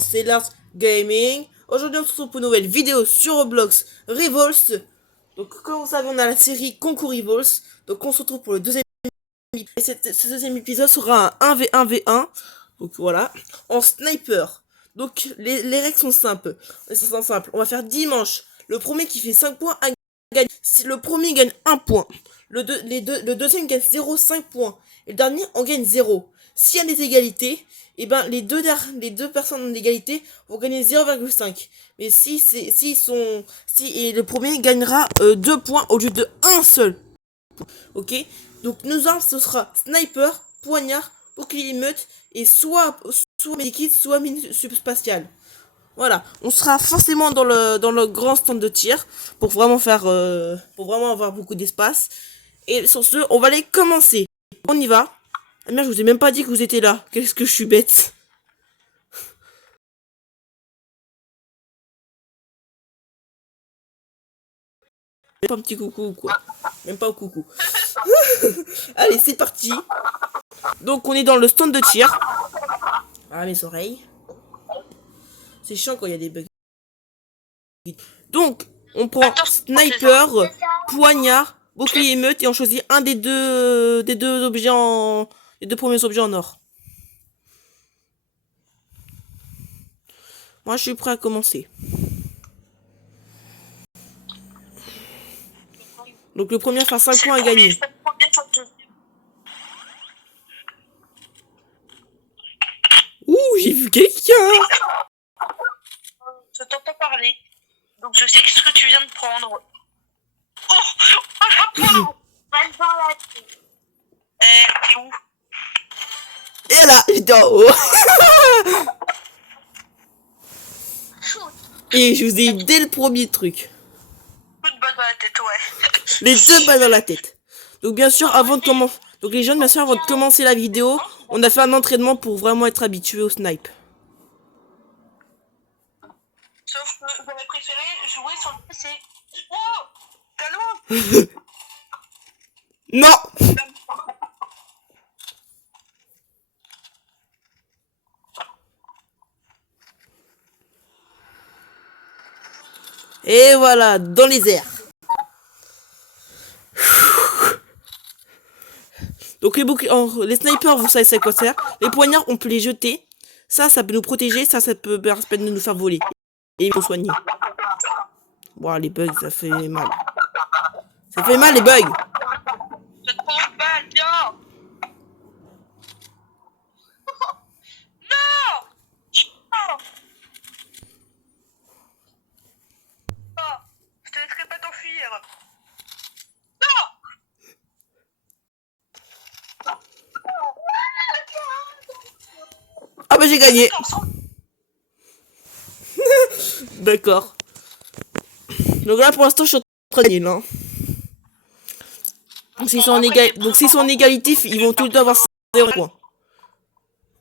C'est Lars Gaming. Aujourd'hui, on se retrouve pour une nouvelle vidéo sur Roblox Revolts. Donc, comme vous savez, on a la série Concours Revolts. Donc, on se retrouve pour le deuxième épisode. Et ce deuxième épisode sera un 1v1v1. Donc, voilà. En sniper. Donc, les règles sont simples. On va faire 10 manches. Le premier qui fait 5 points gagne. Si le premier gagne 1 point. Le deuxième gagne 0,5 points. Et le dernier, on gagne 0. S'il y a des égalités, et ben les deux personnes en égalité vont gagner 0,5. Mais si et le premier gagnera 2 points au lieu de un seul. Ok. Donc nous armes ce sera sniper, poignard, bouclier meute et soit medikit, soit mine subspatial. Voilà, on sera forcément dans le grand stand de tir pour vraiment avoir beaucoup d'espace. Et sur ce, on va aller commencer. On y va. Ah merde, je vous ai même pas dit que vous étiez là. Qu'est-ce que je suis bête. Même pas un petit coucou ou quoi. Même pas au coucou. Allez, c'est parti. Donc, on est dans le stand de tir. Ah, mes oreilles. C'est chiant quand il y a des bugs. Donc, on prend sniper, poignard, bouclier émeute et on choisit un des deux objets les deux premiers objets en or. Moi, je suis prêt à commencer. Donc, le premier à faire 5 points à gagner. Ouh, j'ai vu quelqu'un. Je t'entends parler. Donc je sais ce que tu viens de prendre. Oh, la prendre. Mal dans la tête. T'es où? Et là, j'étais en haut. Et je vous ai eu dès le premier truc. Coup de balle dans la tête, ouais. Les deux balles dans la tête. Donc bien sûr, avant de commencer... Donc les jeunes, bien sûr, avant de commencer la vidéo, on a fait un entraînement pour vraiment être habitué au snipe. Sauf que j'aurais préféré jouer sur le PC. Oh, Calou. Non. Et voilà, dans les airs. Donc les snipers, vous savez c'est quoi ça. Les poignards, on peut les jeter. Ça peut nous protéger. Ça peut permettre de nous faire voler. Et nous soigner. Wow, les bugs, ça fait mal. Ça fait mal, les bugs. Je te prends une balle, viens. Non. Oh, je te laisserai pas t'enfuir. Ah bah j'ai gagné. D'accord. Donc là pour l'instant je suis en train de gagner là. Donc s'ils sont en égalité, ils vont tous les deux avoir 0 points.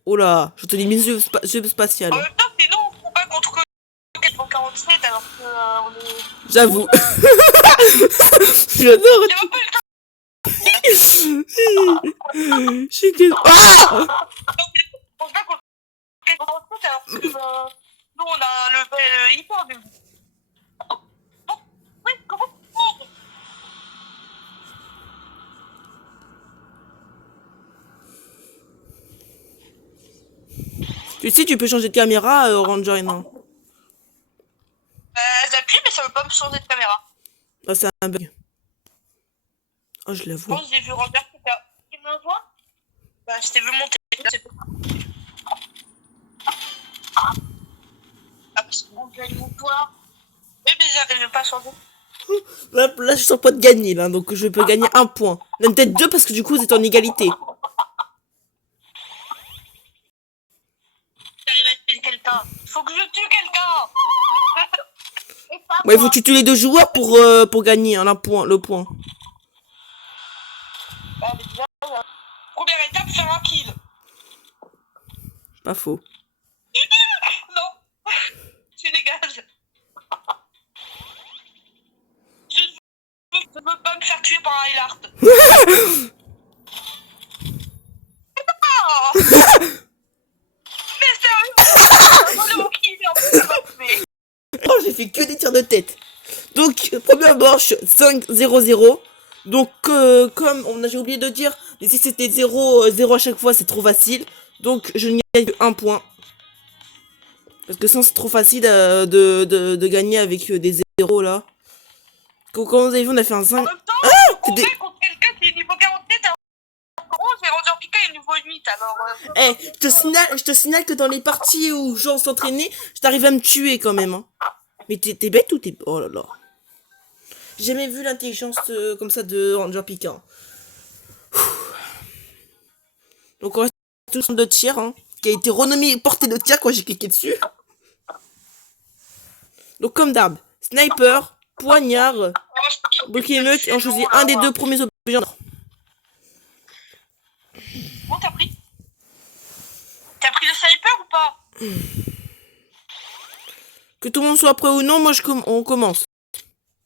Oh là, je te dis mise subspatiale. En même temps, c'est nous, on combat contre 447 alors que on est... J'avoue. J'adore. J'ai même pas eu le temps. Je suis que... Ah! On se bat contre 447 alors que nous, on a un level hyper de... Oui, comment prendre? Tu sais, tu peux changer de caméra, Ranger, non? J'appuie, mais ça veut pas me changer de caméra. Ah, c'est un bug. Oh, je la Je vois. pense que j'ai vu Robert qui t'a... Tu me vois? Bah, je t'ai vu monter. Ah, parce qu'on gagne mon poids. Oui, mais j'arrive pas à changer. Là, je sens pas de gagner, là, donc je peux gagner 1 point. Même peut-être 2 parce que du coup, vous êtes en égalité. J'arrive à tuer quelqu'un. Faut que je tue quelqu'un. Ouais, il faut que tu tues les deux joueurs pour gagner hein, le point. Ah, mais déjà, première étape, faire un kill. Pas faux. Non. Tu dégages. Je veux pas me faire tuer par un Highlight. Oh. Mais sérieux. que des tirs de tête. Donc, première manche, 5-0-0. Donc, comme j'ai oublié de dire, mais si c'était 0 à chaque fois, c'est trop facile. Donc, je ne gagne que 1 point. Parce que sinon, c'est trop facile de gagner avec des 0 là. Comme vous avez vu, on a fait un 5. En même temps, c'était- combat contre quelqu'un qui est niveau 47, c'est Ranger Pika est niveau 8, alors... Eh, je te signale que dans les parties où Jean s'entraînait, je t'arrive à me tuer quand même. Hein. Mais t'es bête ou t'es... Oh là là. J'ai jamais vu l'intelligence comme ça de Ranger Pika. Donc on reste tout centre de tir, hein, qui a été renommé portée de tir quand j'ai cliqué dessus. Donc comme d'hab, sniper, poignard, bouclier-meute, et on choisit un des deux premiers objets. Bon, t'as pris? T'as pris le sniper ou pas? Que tout le monde soit prêt ou non, moi on commence.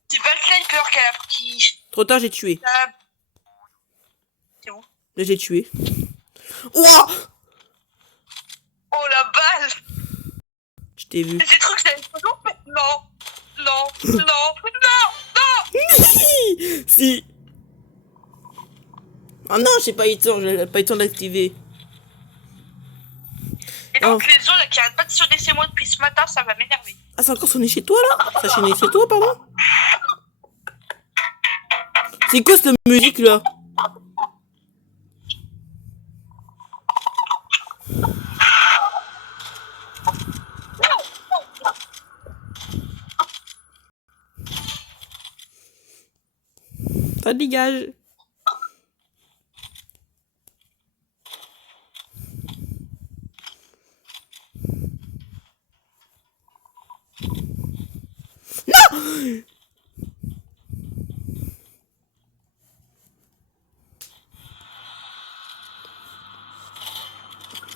C'est pas le sniper qu'elle a pris. Trop tard, j'ai tué. C'est où? Là, j'ai tué. Ouah! Oh la balle! Je t'ai vu. Mais ces trucs, c'est une photo? Non! Non! Non! Non! Si. Ah non, j'ai pas eu le temps d'activer. Et donc les os là qui arrêtent pas de sonner chez moi depuis ce matin, ça va m'énerver. Ah, c'est encore sonné chez toi là? Ça a sonné chez toi, pardon? C'est quoi cette musique là? Ça dégage. Non!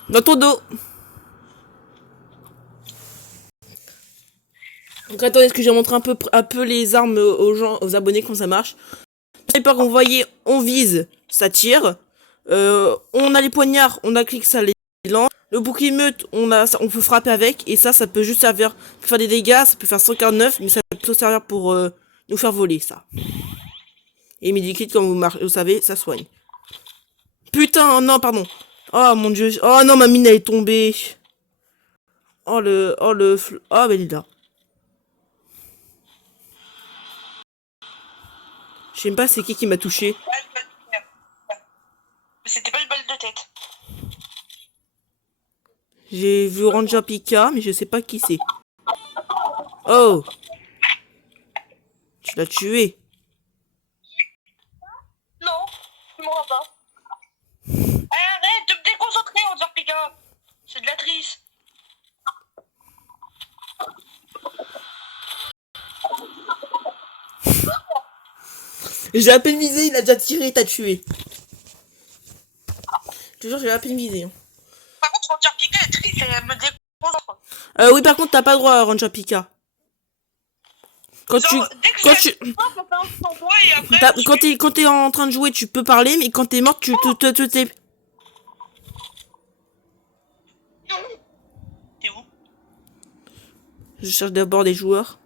Dans ton dos. Donc attendez, est-ce que je montre un peu les armes aux gens, aux abonnés, comment ça marche. Sniper qu'on voyait, on vise, ça tire. On a les poignards, on a clic, ça les lance. Le bouclier meute, on peut frapper avec. Et ça peut juste servir pour faire des dégâts. Ça peut faire 149, mais ça peut plutôt servir pour nous faire voler, ça. Et Medikit, comme vous savez, ça soigne. Putain, non, pardon. Oh mon dieu. Oh non, ma mine, elle est tombée. Oh oh ben il est là. Je sais même pas c'est qui m'a touché. Mais c'était pas une balle de tête. J'ai vu Ranger Pika, mais je sais pas qui c'est. Oh! Tu l'as tué. Non, tu m'auras pas. Arrête de me déconcentrer, Ranger Pika. C'est de la triche. J'ai à peine visé, il a déjà tiré, t'as tué. Toujours, j'ai à peine visé. Hein. Par contre, Ranger Pika est triste et elle me déconcentre. Oui, par contre, t'as pas le droit à Ranger Pika. Quand quand t'es en train de jouer, tu peux parler, mais quand t'es mort, t'es... T'es où? Je cherche d'abord des joueurs.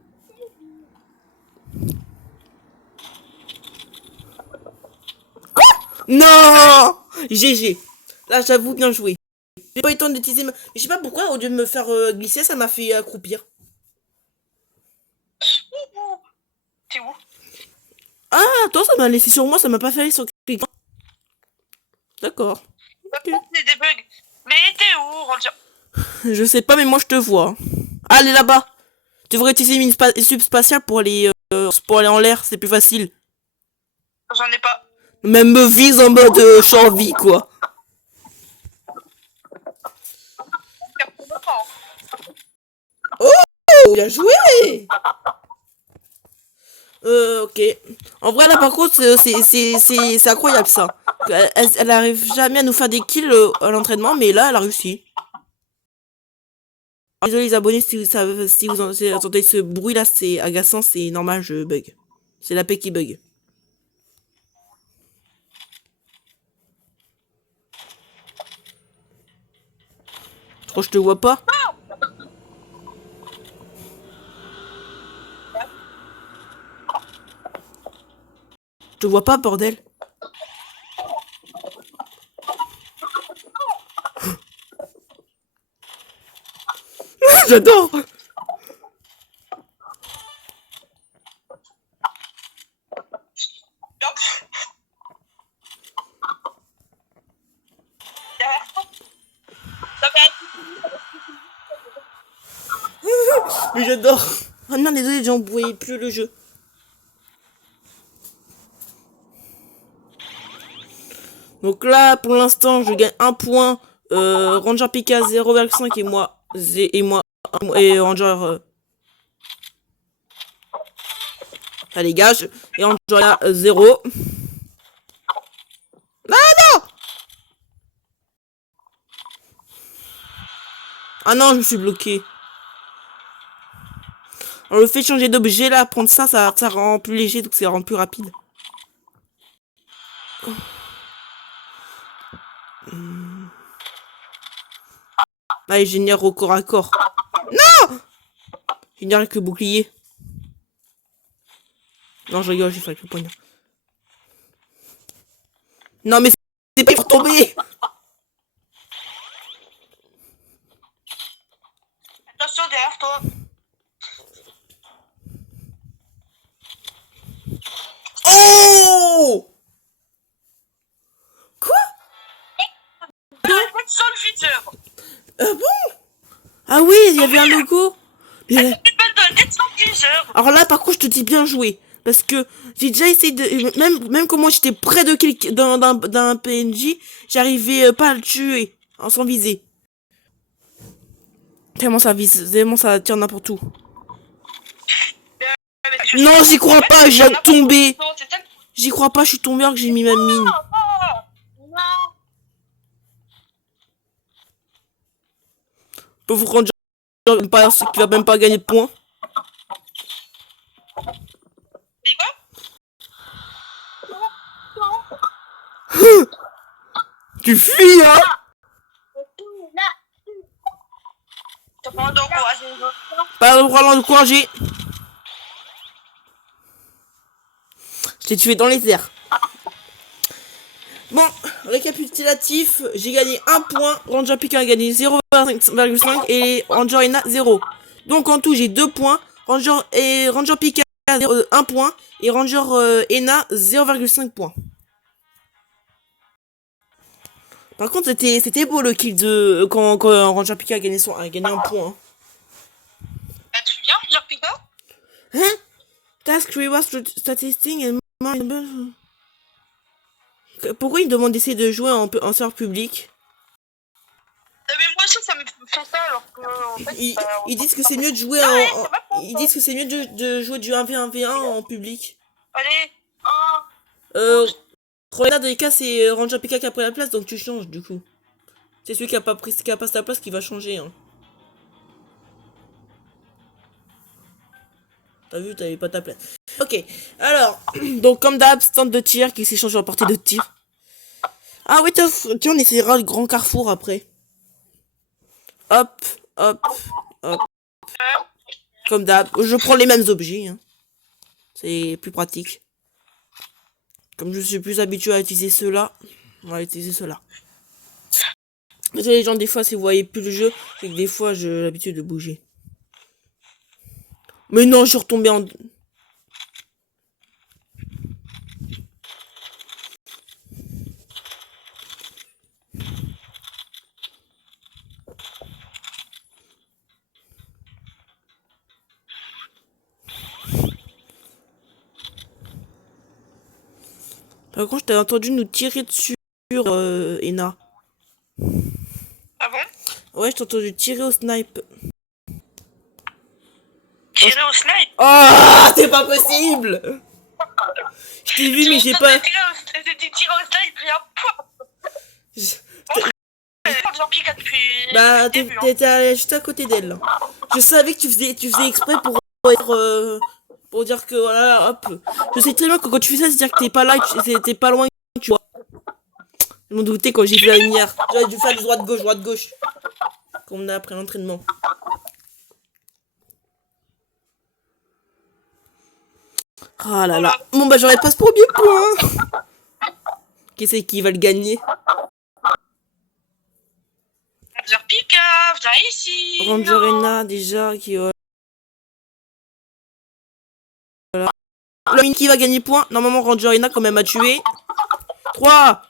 Non! GG. Là, j'avoue, bien joué. J'ai pas eu le temps d'utiliser ma... Je sais pas pourquoi, au lieu de me faire glisser, ça m'a fait accroupir. T'es où? Ah, toi, ça m'a laissé sur moi, ça m'a pas fait aller sur quelqu'un. D'accord. Okay. C'est des bugs. Mais t'es où, Ranger? Je sais pas, mais moi, je te vois. Ah, elle est là-bas. Tu devrais utiliser une subspatiale pour aller en l'air, c'est plus facile. J'en ai pas. Même me vise en mode vie quoi. Oh, bien joué. Ok. En vrai, là, par contre, c'est incroyable, ça. Elle arrive jamais à nous faire des kills à l'entraînement, mais là, elle a réussi. Désolé les abonnés, si vous entendez ce bruit-là, c'est agaçant, c'est normal, je bug. C'est la paix qui bug. Je crois que je te vois pas. te vois pas, bordel. J'adore. Hop. Derrière toi. Non, Mais j'adore. Oh non, désolé, j'en voyais plus le jeu. Donc là, pour l'instant, je gagne 1 point. Ranger Pika 0,5 et moi, et Ranger... ça dégage. Et Ranger là, 0. Ah non! Ah non, je me suis bloqué. Alors le fait de changer d'objet là, prendre ça, ça rend plus léger, donc ça rend plus rapide. Allez, génère au corps à corps. Non! Génère avec le bouclier. Non, je rigole, j'ai fait avec le poignard. Non, mais c'est pas pour tomber! attention derrière toi. Oh! Quoi? Sur le viseur. Ah bon? Ah oui, il y avait un logo. Tu peux te mettre sur le viseur. Alors là, par contre, je te dis bien joué. Parce que j'ai déjà essayé de... Même quand moi j'étais près de d'un PNJ, j'arrivais pas à le tuer sans viser. Tellement ça vise, tellement ça tire n'importe où. Non, j'y crois pas, j'ai tombé. J'y crois pas, je suis tombé alors que j'ai mis ma mine. Non. Pauvre Ranger qui va même pas gagner de points. C'est quoi? Tu fuis, hein? T'as pas d'encourager les autres. Pas le droit d'encourager. Je t'ai tué dans les airs. Bon, récapitulatif, j'ai gagné 1 point, Ranger Pika a gagné 0,5 et Ranger Ena 0. Donc en tout j'ai 2 points, Ranger Pika 1 point et Ranger Ena 0,5 points. Par contre c'était beau le kill de quand Ranger Pika a gagné, a gagné 1 point. Hein. Bah, tu viens, Ranger Pika? Hein? Task reward statistic and pourquoi ils me demandent d'essayer de jouer en serveur public? Mais moi aussi ça me fait ça alors que en fait, ils disent que c'est mieux de jouer ils disent que c'est mieux de jouer du 1v1v1 en public. Allez, Rowena dans les cas c'est Ranger Pika qui a pris la place donc tu changes du coup. C'est celui qui a pas sa place qui va changer hein. T'as vu, t'avais pas ta place. Ok, alors, donc comme d'hab, stand de tir qui s'échange en portée de tir. Ah oui, tiens, on essaiera le grand carrefour après. Hop, hop, hop. Comme d'hab, je prends les mêmes objets. Hein. C'est plus pratique. Comme je suis plus habitué à utiliser ceux-là, on va utiliser ceux-là. Désolé les gens, des fois, si vous voyez plus le jeu, c'est que des fois, j'ai l'habitude de bouger. Mais non, je suis retombé en... Par contre, je t'avais entendu nous tirer dessus, Ena. ah bon? Ouais, je t'ai entendu tirer au snipe. Tirer au snipe? Oh, c'est pas possible! Je t'ai vu, mais j'ai pas... Tirer au snipe, j'ai un point. Bah, t'étais juste à côté d'elle. Je savais que tu faisais exprès pour être, pour dire que voilà, hop. Je sais très bien que quand tu fais ça, c'est dire que t'es pas là, t'es pas loin, tu vois. Je m'en doutais quand j'ai vu la lumière. J'aurais dû faire du droite-gauche. Comme on a après l'entraînement. Oh là là. Bon bah j'aurais pas ce premier point. Qui c'est qui va le gagner? Ranger Pika, viens ici. Rangerina déjà qui... Le qui va gagner point. Normalement Rangerina quand même a tué. 3,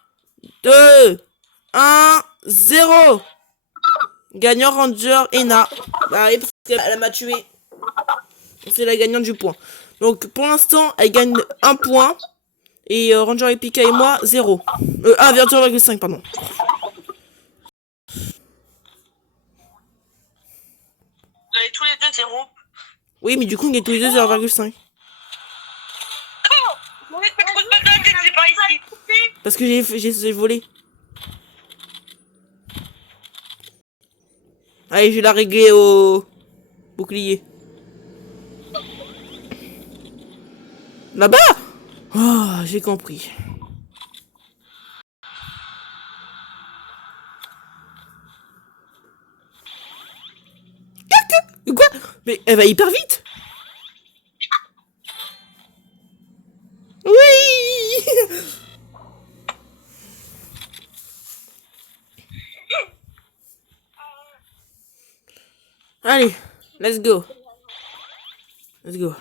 2, 1, 0. Gagnant Rangerina. Bah oui, parce qu'elle m'a tué. C'est la gagnante du point. Donc pour l'instant, elle gagne 1 point. Et Ranger et Pika et moi, 0. 1,5, pardon. Vous avez tous les deux 0. Oui, mais du coup, on gagne tous les deux 0,5. C'est pas ici. Parce que j'ai volé. Allez, je vais la régler au bouclier. Là-bas. Oh, j'ai compris. Quoi? Mais elle va hyper vite. Oui. Allez, let's go. Let's go.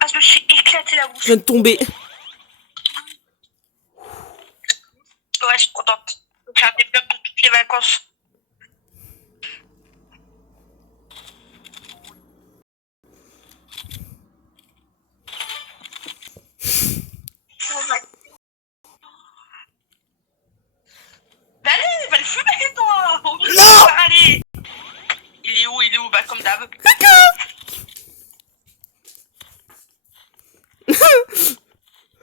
Ah, je me suis éclaté la bouche. Je viens de tomber. Ouais, je suis contente. J'ai un développement de toutes les vacances. Bah allez, va le fumer, toi. Non. Allez. Il est où? Bah comme d'hab.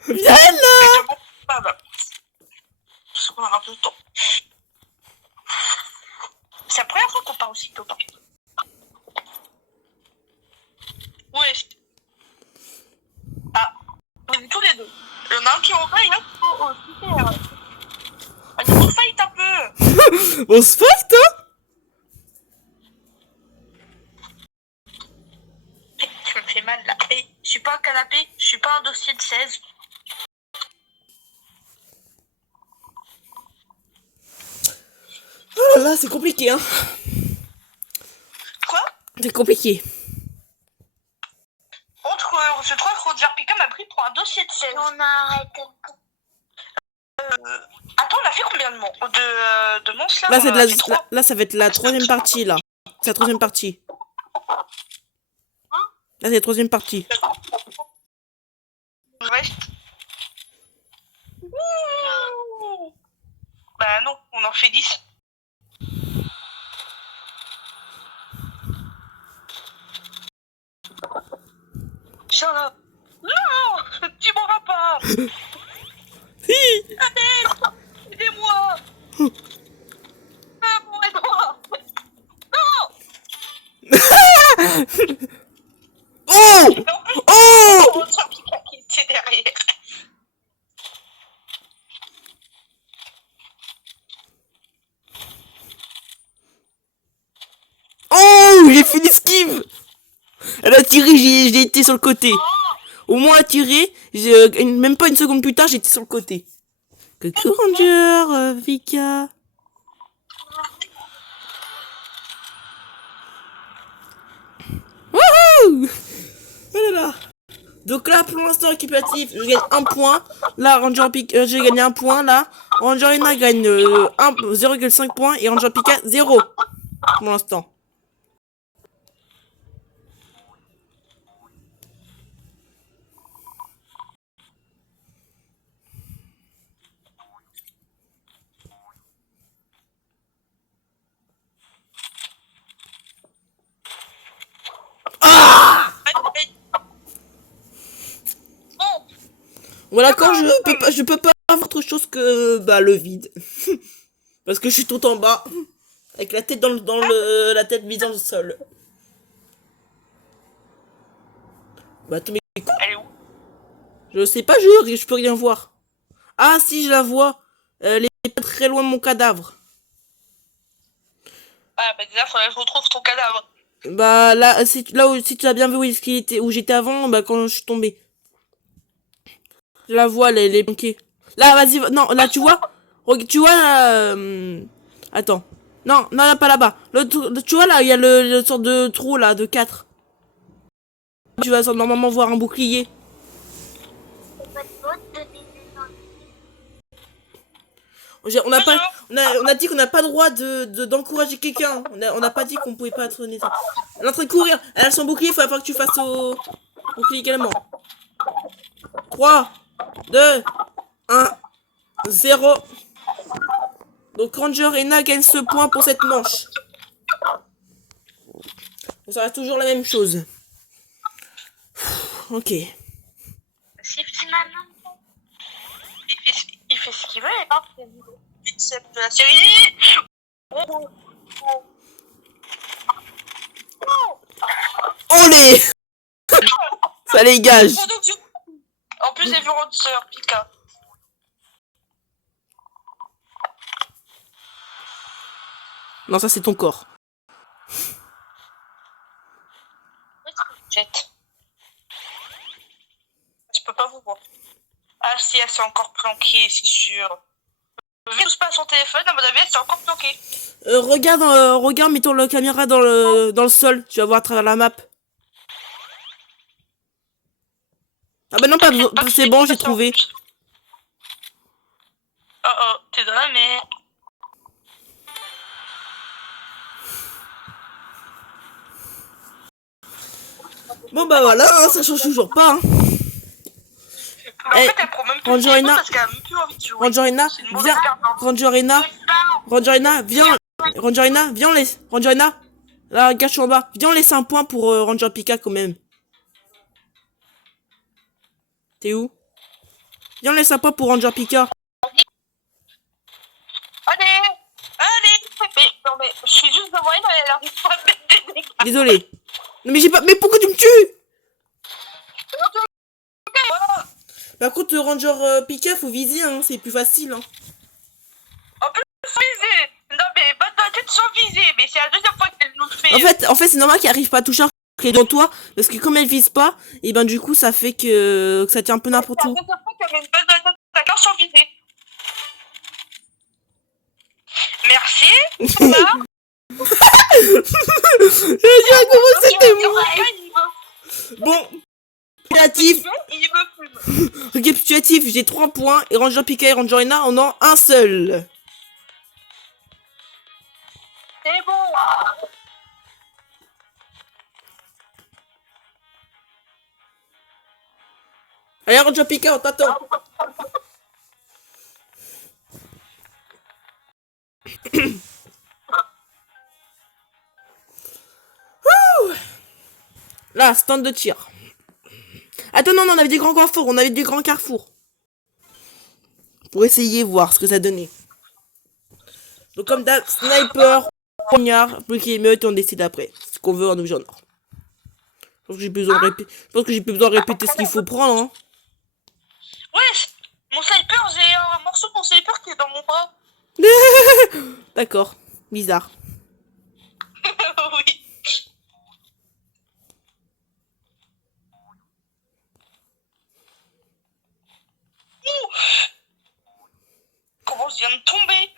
Viens là. Parce qu'on aura un peu de temps. C'est la première fois qu'on parle aussi longtemps. Ouais. Ah, on est tous les deux. Il y en a un qui est en bas et l'autre qui est au super. Allez, on fight un peu. On se fight, hein? Tu me fais mal là. Hey, je suis pas un canapé, je suis pas un dossier de 16. Oh là là, c'est compliqué, hein? Quoi? C'est compliqué. Je crois que Roger Pika m'a pris pour un dossier de 16. On arrête. Attends, on a fait combien de monstres là? Là, On c'est en de a la, fait trois. là, ça va être la troisième partie, là. C'est la troisième partie. Là, c'est la troisième partie. Ouais. Ouh. Bah non, on en fait 10. Charlotte. Non, tu m'auras pas. Si. Allez, aidez-moi. Aidez-moi. Non. Oh. Oh. Roger Pika qui était derrière. Oh, j'ai fait l'esquive. Elle a tiré, j'ai été sur le côté. Au moins, elle a tiré, même pas une seconde plus tard, j'étais sur le côté. Coucou Ranger, Vika. Wouhou. Oh là là. Donc là, pour l'instant, récupératif, je gagne 1 point. Là, Ranger Pika, j'ai gagné 1 point, là. Rangerina gagne 0,5 points et Ranger Pika 0. Pour l'instant. Voilà, quand je peux pas avoir autre chose que bah, le vide. Parce que je suis tout en bas. Avec la tête la tête visant le sol. Bah, attends, mais Elle est où? je sais pas, je peux rien voir. Ah, si, je la vois. Elle est pas très loin de mon cadavre. Ah, bah déjà, faudrait que je retrouve ton cadavre. Bah là, là où, si tu as bien vu où, où j'étais avant, bah quand je suis tombé. Je la vois, elle est planquée. Là, vas-y, non, là tu vois, tu vois là, attends. Non, non, là, pas là-bas. Tu vois là, il y a le sorte de trou là, de 4. Tu vas normalement voir un bouclier. On n'a pas, on a dit qu'on n'a pas le droit d'encourager quelqu'un. On n'a pas dit qu'on pouvait pas être honnête. Elle est en train de courir. Elle a son bouclier. Il faut que tu fasses au bouclier également. 3, 2, 1, 0. Donc Ranger et Na gagnent ce point pour cette manche. Ça reste toujours la même chose. Ok. Si finalement, il fait ce qu'il veut, et pas de la série. Olé. Ça les gage. En plus, j'ai vu Ranger Pika. Non, ça c'est ton corps. Jet. Je peux pas vous voir. Ah si, elle s'est encore planquée, c'est sûr. Vu tout se passe sur téléphone, à mon avis, elle s'est encore planquée. Regarde, mettons la caméra dans le sol. Tu vas voir à travers la map. Ah bah non, pas besoin. C'est bon, j'ai trouvé. Oh oh, t'es dans la merde. Bon bah voilà, hein, ça change toujours pas. Hein. En fait, elle prend même plus Rangerina, parce qu'elle a même plus envie de jouer. Rangerina, viens. Rangerina, viens. Rangerina, viens on laisse. Rangerina, là, regarde, je suis en bas. Viens, on laisse un point pour Ranger Pika quand même. T'es où? Viens, on laisse un point pour Ranger Pika. Allez, allez. Non mais, je suis juste devant elle, elle arrive pas à mettre des dégâts. Désolé. Non mais j'ai pas. Mais pourquoi tu me tues? Par contre, Ranger Pika, faut viser, hein, c'est plus facile. Hein. En plus, viser. Non mais, pas dans la tête sans viser, mais c'est la deuxième fois qu'elle nous le fait. En fait, c'est normal qu'elle arrive pas à toucher un dans toi, parce que comme elle vise pas, et ben du coup, ça fait que ça tient un peu n'importe où. C'est la deuxième fois qu'elle met une balle dans la tête, d'accord, sans viser. Merci. J'ai dit à comment c'était moi. Bon. Récapitulatif. Récapitulatif, j'ai 3 points, et Ranger Pika et Rangerina en ont un seul. C'est bon. Allez, Ranger Pika, on t'attend. Là, stand de tir. Attends, non, on avait des grands carrefours, on avait des grands carrefours. Pour essayer voir ce que ça donnait. Donc comme d'hab, sniper, poignard, bouclier émeute, et on décide après. Ce qu'on veut en objet en or. Je pense que j'ai besoin de répéter. Je pense que j'ai plus besoin de répéter ce qu'il faut prendre, hein. Ouais, mon sniper, j'ai un morceau de mon sniper qui est dans mon bras. D'accord, bizarre. Oui. Comment je viens de tomber?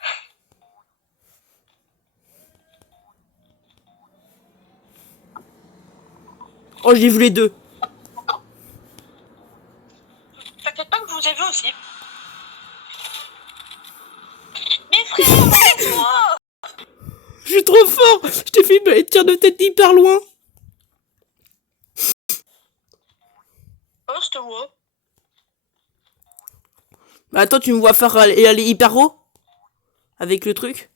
Oh, j'ai vu les deux. T'inquiète pas que je vous ai vu aussi. Mais frère, arrête-moi! Je suis trop fort. Je t'ai fait une tir de tête hyper loin. Oh, je te vois. Bah attends, tu me vois faire aller hyper haut? Avec le truc?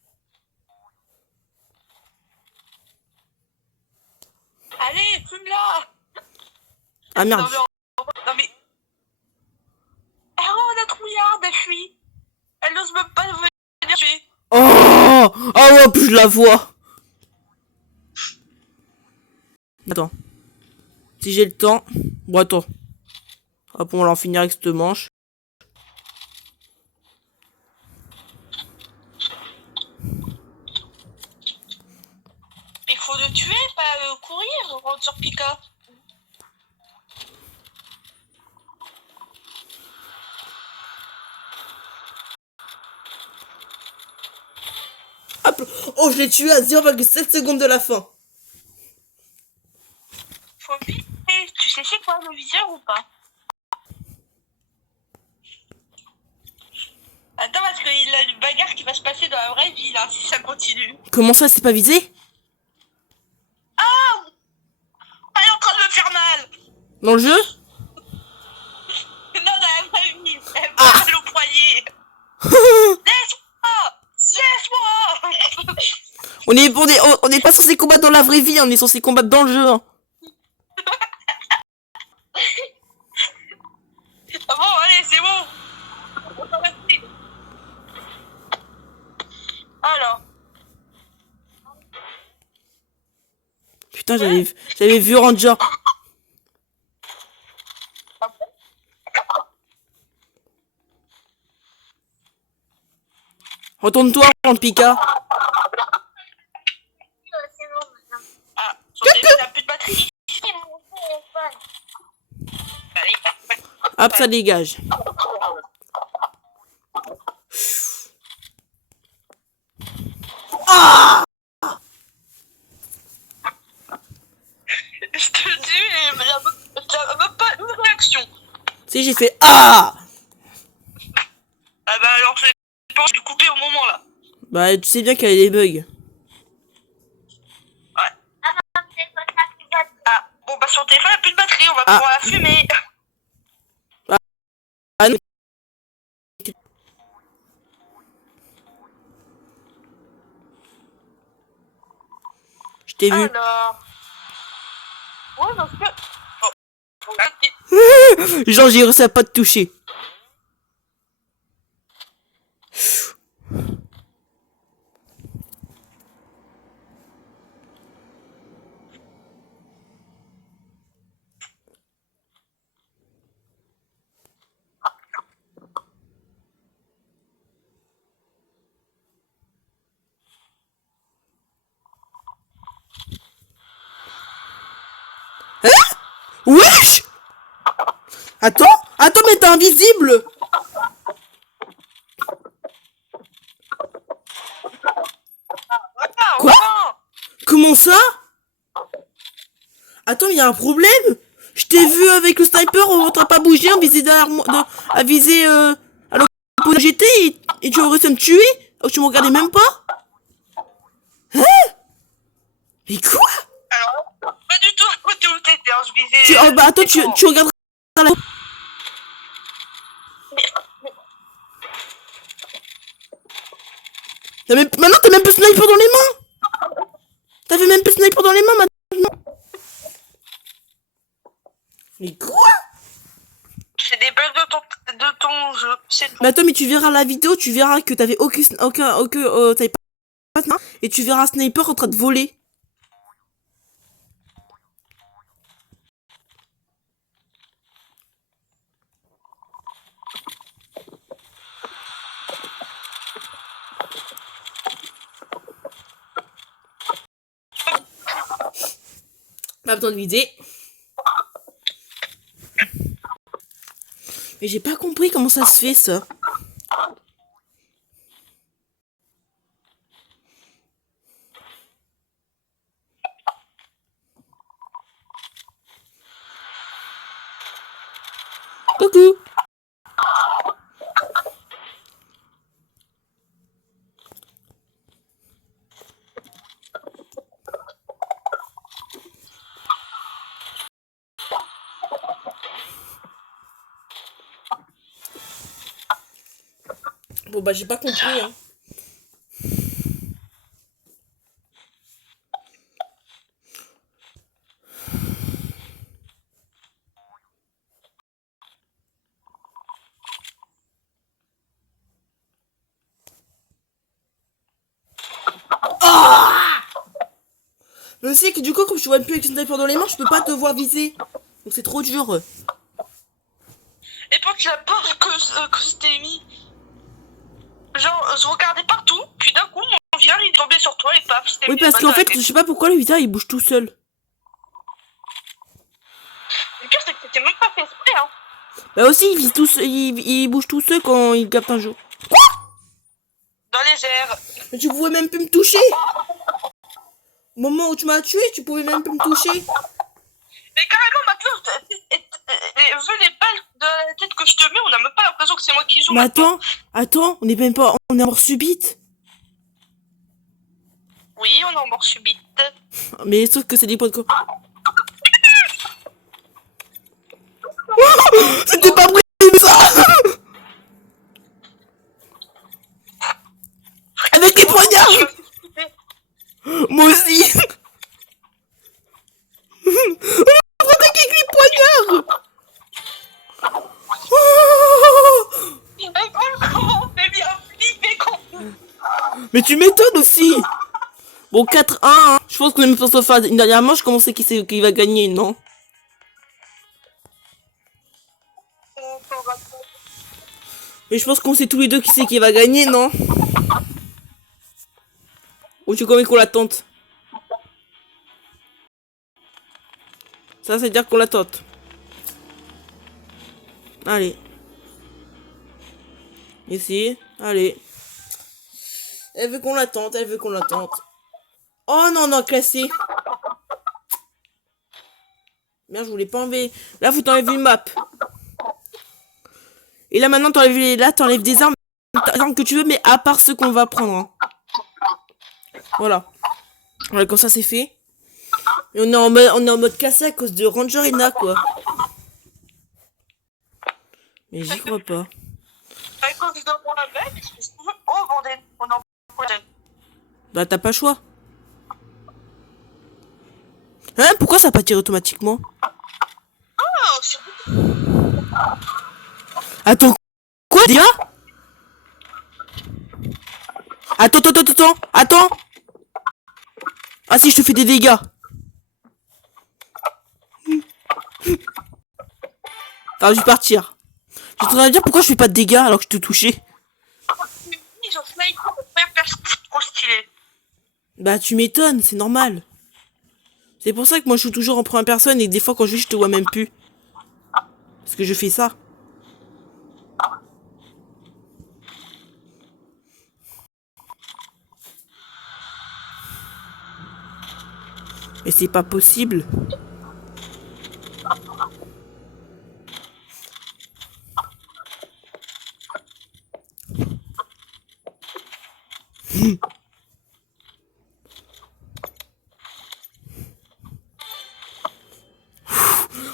Allez, fume-la! Ah merde. Non mais... Oh, la trouillarde, elle fuit. Elle n'ose même pas venir tuer. Oh. Ah ouais, plus je la vois. Attends. Si j'ai le temps. Bon, attends. Hop, on va en finir avec cette manche. tuer, pas courir, rentre sur Pika. Hop. Oh, je l'ai tué à 0,7 secondes de la fin. Faut vite. Tu sais c'est quoi le viseur ou pas? Attends, parce qu'il a une bagarre qui va se passer dans la vraie vie, là, si ça continue. Comment ça, c'est pas visé? Ah, elle est en train de me faire mal. Dans le jeu? Non, dans la vraie vie. Elle me fait mal au poignet. Laisse-moi. Laisse-moi. On est pas censé combattre dans la vraie vie, on est censé combattre dans le jeu. Hein. Ah bon, allez, c'est bon. Alors. Putain, j'avais vu Ranger. Retourne-toi, Pika. Ah, son téléphone n'a plus de batterie. Allez. Hop, ça dégage. Ah! Je te dis, il n'y a même pas une réaction. Si, j'ai fait ah! Ah bah alors, je pense du couper au moment là. Bah, tu sais bien qu'il y a des bugs. Ouais. Ah, bon bah son téléphone n'a plus de batterie, on va Ah. pouvoir la fumer. Ah non. Je t'ai vu. Alors. Ouais, parce que. Oh. Ok. Genre, j'ai réussi à pas te toucher. Hein? Wesh! Attends, mais t'es invisible! Voilà, Quoi? enfin. Comment ça? Attends, mais y a un problème? Je t'ai vu avec le sniper, on train pas bouger, on visait derrière moi, à viser à l'opposé où j'étais et tu as réussi à me tuer? Oh, tu me regardais même pas? Hein? Mais quoi? Alors, pas du tout à côté où t'étais, hein, je visais. Oh, bah attends, tu regarderas la... Maintenant, t'as même plus sniper dans les mains! T'avais même plus sniper dans les mains maintenant! Mais quoi? C'est des bugs de ton jeu, c'est tout. Mais attends, mais tu verras la vidéo, tu verras que t'avais t'avais pas de main, et tu verras un sniper en train de voler. Pas besoin de viser. Mais j'ai pas compris comment ça se fait ça. Coucou. Bon bah j'ai pas compris hein. Mais c'est que du coup, comme je vois plus avec le sniper dans les mains, je peux pas te voir viser. Donc c'est trop dur. Et puis la peur que c'était mis. Genre, je regardais partout, puis d'un coup, mon vient, il est tombé sur toi et paf, c'était Oui, parce qu'en fait, je sais pas pourquoi le visage il bouge tout seul. Le pire, c'est que c'était même pas fait exprès, hein. Bah aussi, il bouge tout seul quand il capte un jeu. Dans les airs. Mais tu pouvais même plus me toucher. Au moment où tu m'as tué, tu pouvais même plus me toucher. Mais carrément, maintenant, vu les balles de la tête que je te mets, on n'a même pas l'impression que c'est moi qui joue. Mais maintenant. attends, on est même pas, on est en mort subite. Oui, on est en mort subite. Mais sauf que c'est des points de quoi. C'était pas prévu ça. Avec des poignards. Moi aussi. On va attaquer avec les poignards. Comment on fait bien flipper quand Mais tu m'étonnes aussi. Bon, 4-1, hein. Je pense qu'on est même pas sur faire une dernière manche. Comment c'est qui va gagner, non? Mais je pense qu'on sait tous les deux qui c'est qui va gagner, non? Ou tu connais qu'on la tente? Ça, c'est dire qu'on la tente. Allez. Ici. Allez. Elle veut qu'on la tente, elle veut qu'on la tente. Oh non, non, classé. Merde, je voulais pas enlever. Là, faut t'enlever une map. Et là, maintenant, t'enlèves des armes que tu veux, mais à part ceux qu'on va prendre. Hein. Voilà. Voilà, comme ça, c'est fait. Et on est en mode classé à cause de Rangerina, quoi. Mais j'y crois pas. à cause de mon label, oh bordel, on en problème. Bah, t'as pas le choix. Hein, pourquoi ça a pas tiré automatiquement? Oh, c'est Attends, quoi, déjà? Attends. Ah si, je te fais des dégâts. T'aurais dû partir. Je suis en train de dire pourquoi je fais pas de dégâts alors que je te touchais. ils ont sniper, première personne, c'est trop stylé. Bah tu m'étonnes, c'est normal. C'est pour ça que moi je suis toujours en première personne et des fois quand je te vois même plus. Parce que je fais ça. Mais c'est pas possible.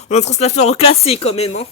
On est en train de se la faire reclasser quand même, hein.